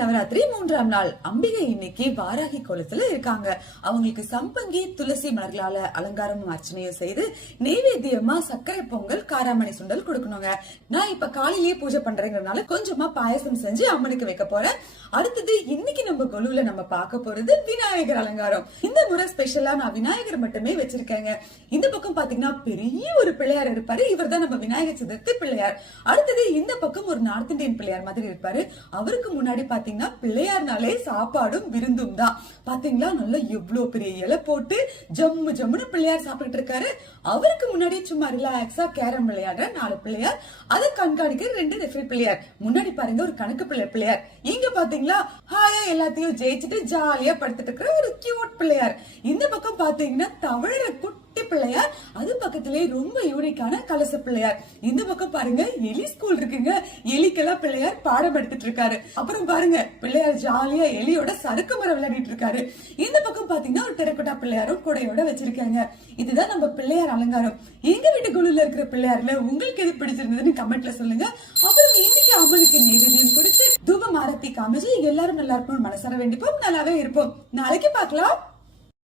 நவராத்திரி 3ஆம் நாள் அம்பிகை இன்னைக்கு வாராகி கோலத்துல இருக்காங்க. அவங்களுக்கு சம்பங்கி துளசி மலர்களால அலங்காரமும் அர்ச்சனையும் செய்து நெய்வேத்தியமா சர்க்கரை பொங்கல் காராமணி சுண்டல் கொடுக்கணுங்க. நான் இப்ப காலையிலேயே பூஜை பண்றேங்கிறதுனால கொஞ்சமா பாயசம் செஞ்சு அம்மனுக்கு வைக்க போறேன். அடுத்தது இன்னைக்கு நம்ம கொலுவுல நம்ம பார்க்க போறது விநாயகர் அலங்காரம். இந்த முறை ஸ்பெஷலா நான் விநாயகர் மட்டுமே வச்சிருக்கேங்க. இந்த பக்கம் பாத்தீங்கன்னா பெரிய ஒரு பிள்ளையார் இருப்பாரு. இவர் தான் நம்ம விநாயகர் சதுர்த்தி பிள்ளையார். அடுத்தது இந்த பக்கம் ஒரு நார்த் இந்தியன் பிள்ளையார் மாதிரி இருப்பாரு. அவருக்கு முன்னாடி பாத்தீங்கன்னா பிள்ளையார்னாலே சாப்பாடும் விருந்தும் தான். பாத்தீங்களா நல்லா எவ்வளவு பெரிய இலை போட்டு ஜம்மு ஜம்முன்னு பிள்ளையார் சாப்பிட்டு இருக்காரு. அவருக்கு முன்னாடி சும்மா ரிலாக்ஸா கேரம் விளையாடுற 4 பிள்ளையார், அதை கண்காணிக்க 2 ரெஃபரி பிள்ளையார். முன்னாடி பாருங்க ஒரு கணக்கு பிள்ளையார். இங்க பாத்தீங்களா ஹாயா எல்லாத்தையும் ஜெயிச்சுட்டு ஜாலியா படுத்துட்டு இருக்கிற ஒரு கியூட் பிள்ளையார். இந்த பக்கம் பாத்தீங்கன்னா தவழற குட்டி பிள்ளையார், அது பக்கத்திலே ரொம்ப யூனிக்கான கலச பிள்ளையார். இந்த பக்கம் பாருங்க எலி ஸ்கூல் இருக்குங்க. எலிக்கெல்லாம் பிள்ளையார் பாடம் எடுத்துட்டு இருக்காரு. அப்புறம் பாருங்க பிள்ளையார் ஜாலியா எலியோட சறுக்கு மரம் விளையாடிட்டு இருக்காரு. இந்த பக்கம் பாத்தீங்கன்னா ஒரு டெரக்கோட்டா பிள்ளையாரும் கூடையோட வச்சிருக்காங்க. இதுதான் நம்ம பிள்ளையார் அலங்காரம். எங்க வீட்டு குழுல இருக்கிற பிள்ளையார்ல உங்களுக்கு எது பிடிச்சிருந்ததுன்னு கமெண்ட்ல சொல்லுங்க. அப்புறம் இன்னைக்கு அம்மனுக்கு நெய்வேத்தியம் கொடுத்து தூபம் ஆரத்தி காமிச்சு எல்லாரும் நல்லா இருக்கணும்னு மனசார வேண்டிப்போம். நல்லாவே இருப்போம். நாளைக்கு பார்க்கலாம்.